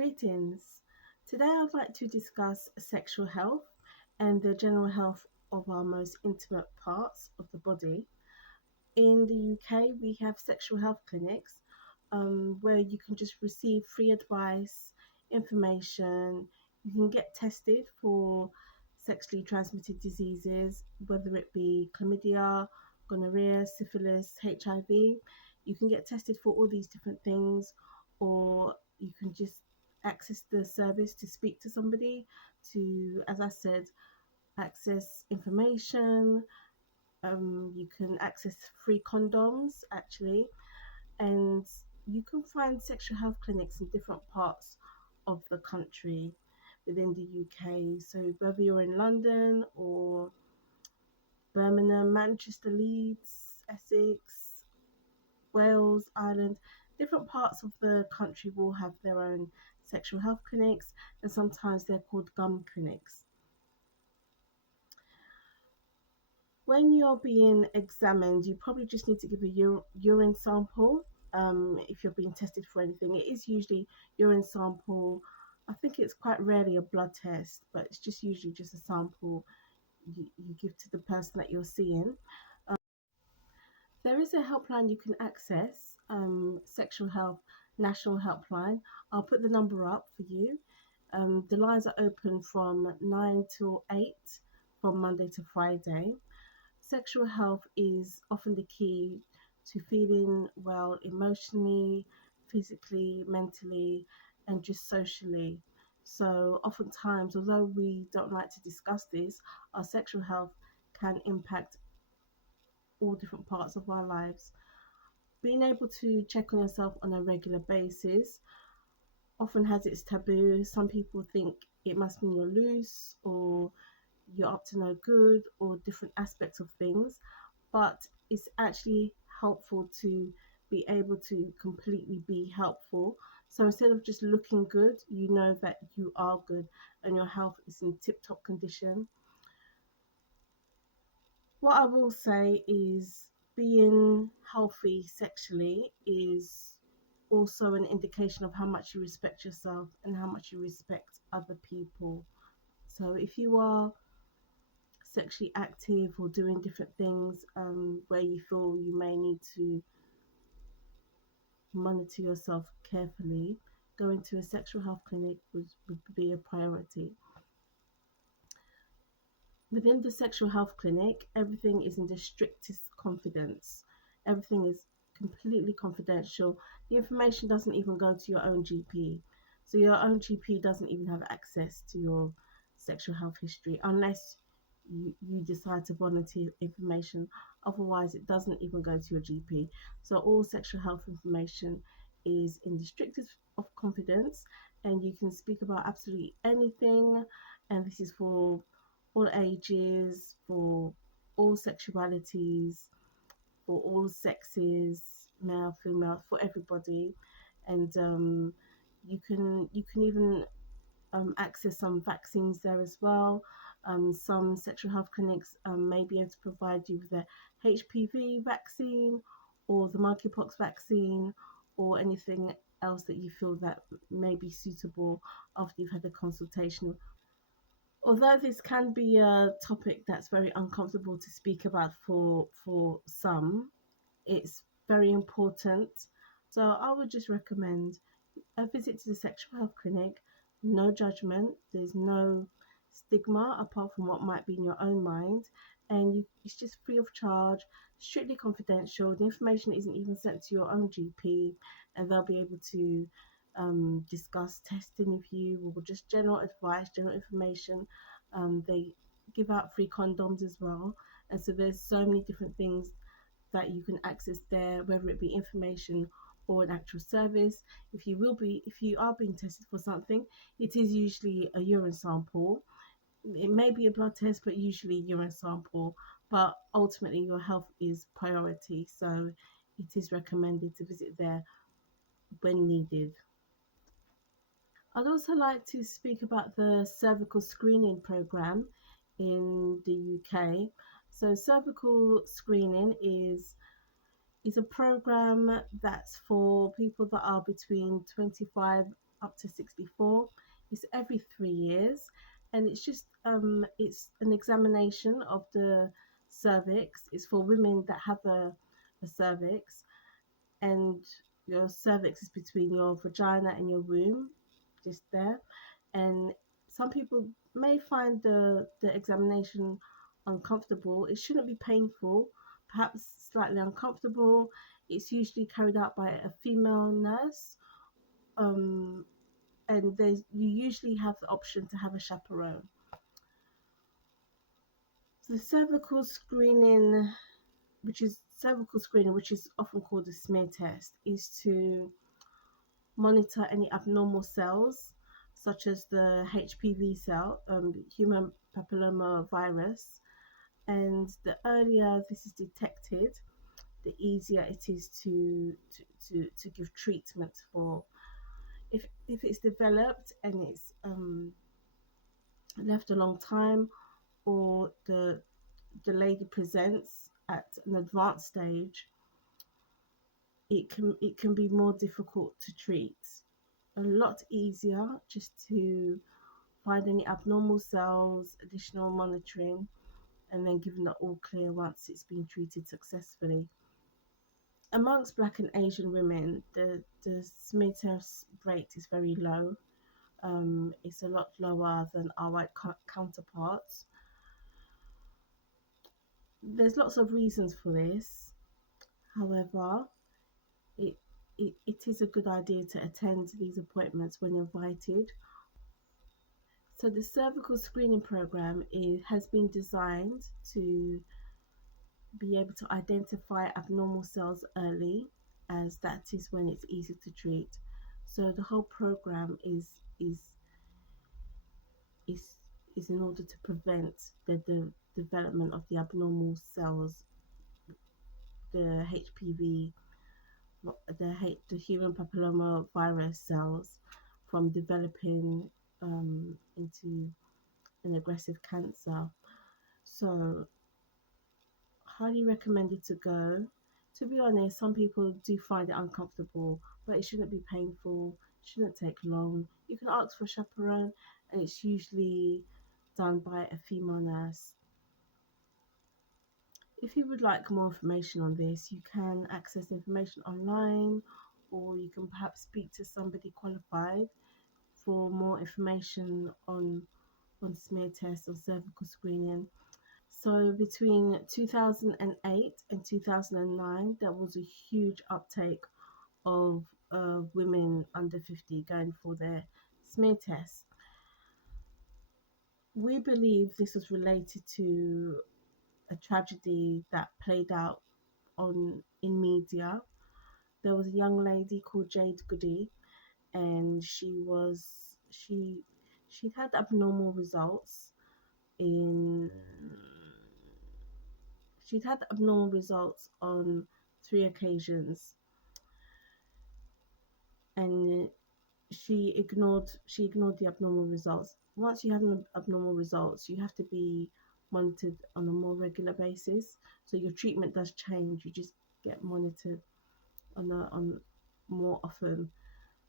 Greetings. Today I'd like to discuss sexual health and the general health of our most intimate parts of the body. In the UK, we have sexual health clinics where you can just receive free advice, information. You can get tested for sexually transmitted diseases, whether it be chlamydia, gonorrhea, syphilis, HIV. You can get tested for all these different things, or you can just access the service to speak to somebody to, as I said, access information. You can access free condoms actually, and you can find sexual health clinics in different parts of the country within the UK. So whether you're in London or Birmingham, Manchester, Leeds, Essex, Wales, Ireland, different parts of the country will have their own sexual health clinics, and sometimes they're called gum clinics. When you're being examined, you probably just need to give a urine sample. If you're being tested for anything, it is usually urine sample. I think it's quite rarely a blood test, but it's just usually just a sample you give to the person that you're seeing. There is a helpline you can access, sexual health national helpline. I'll put the number up for you. The lines are open from 9 till 8 from Monday to Friday. Sexual health is often the key to feeling well emotionally, physically, mentally, and just socially. So, oftentimes, although we don't like to discuss this, our sexual health can impact all different parts of our lives. Being able to check on yourself on a regular basis often has its taboo. Some people think it must mean you're loose or you're up to no good or different aspects of things, but it's actually helpful to be able to completely be helpful. So instead of just looking good, you know that you are good and your health is in tip top condition. What I will say is being healthy sexually is also an indication of how much you respect yourself and how much you respect other people. So if you are sexually active or doing different things where you feel you may need to monitor yourself carefully, going to a sexual health clinic would be a priority. Within the sexual health clinic, everything is in the strictest confidence. Everything is completely confidential. The information doesn't even go to your own GP. So your own GP doesn't even have access to your sexual health history unless you decide to volunteer information. Otherwise, it doesn't even go to your GP. So all sexual health information is in the strictest of confidence, and you can speak about absolutely anything. And this is for all ages, for all sexualities, for all sexes, male, female, for everybody. And you can even access some vaccines there as well. Some sexual health clinics may be able to provide you with the HPV vaccine or the monkeypox vaccine or anything else that you feel that may be suitable after you've had a consultation. Although this can be a topic that's very uncomfortable to speak about for some, it's very important. So I would just recommend a visit to the sexual health clinic. No judgment. There's no stigma apart from what might be in your own mind, and it's just free of charge, strictly confidential. The information isn't even sent to your own GP, and they'll be able to discuss testing with you or just general advice, general information. They give out free condoms as well, and so there's so many different things that you can access there, whether it be information or an actual service. If you are being tested for something, it is usually a urine sample. It may be a blood test, but usually urine sample. But ultimately, your health is priority, so it is recommended to visit there when needed. I'd also like to speak about the cervical screening program in the UK. So cervical screening is a program that's for people that are between 25 up to 64. It's every 3 years, and it's an examination of the cervix. It's for women that have a cervix, and your cervix is between your vagina and your womb, just there. And some people may find the examination uncomfortable. It shouldn't be painful, perhaps slightly uncomfortable. It's usually carried out by a female nurse, um, and you usually have the option to have a chaperone. The cervical screening, which is often called a smear test, is to monitor any abnormal cells, such as the HPV cell, human papilloma virus. And the earlier this is detected, the easier it is to give treatment for. If it's developed and it's left a long time, or the lady presents at an advanced stage, it can be more difficult to treat. A lot easier just to find any abnormal cells, additional monitoring, and then given the all clear once it's been treated successfully. Amongst Black and Asian women, the smear test rate is very low. It's a lot lower than our white counterparts. There's lots of reasons for this. However, it, it is a good idea to attend these appointments when invited. So the cervical screening program has been designed to be able to identify abnormal cells early, as that is when it's easy to treat. So the whole program is is in order to prevent the development of the abnormal cells, the HPV, the human papilloma virus cells, from developing into an aggressive cancer. So highly recommended to go. To be honest, some people do find it uncomfortable, but it shouldn't be painful, shouldn't take long. You can ask for a chaperone, and it's usually done by a female nurse. If you would like more information on this, you can access information online, or you can perhaps speak to somebody qualified for more information on smear tests or cervical screening. So between 2008 and 2009, there was a huge uptake of women under 50 going for their smear tests. We believe this was related to a tragedy that played out in media. There was a young lady called Jade Goody, and she'd had abnormal results in she'd had abnormal results on 3 occasions, and she ignored the abnormal results. Once you have abnormal results, you have to be monitored on a more regular basis. So your treatment does change. You just get monitored on more often.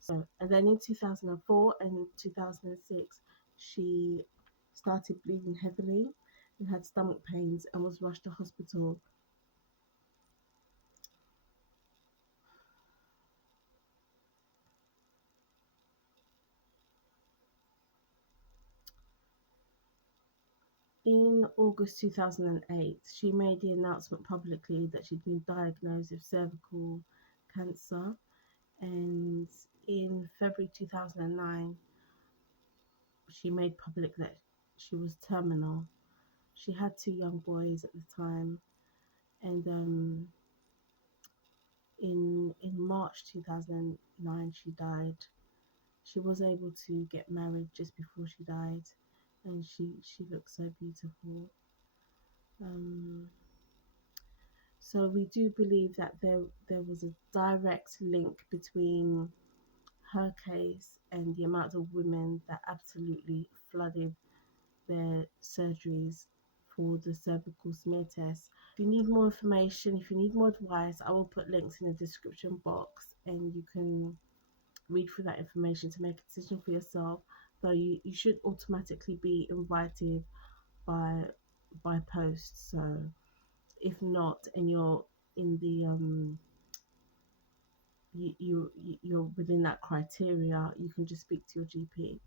So, and then in 2004 and 2006, she started bleeding heavily and had stomach pains and was rushed to hospital. In August 2008, she made the announcement publicly that she'd been diagnosed with cervical cancer, and in February 2009, she made public that she was terminal. She had 2 young boys at the time, and in March 2009, she died. She was able to get married just before she died, and she looked so beautiful. Um, so we do believe that there was a direct link between her case and the amount of women that absolutely flooded their surgeries for the cervical smear test. If you need more information, if you need more advice, I will put links in the description box, and you can read through that information to make a decision for yourself. Though you should automatically be invited by post. So if not, and you're in the you're within that criteria, you can just speak to your GP.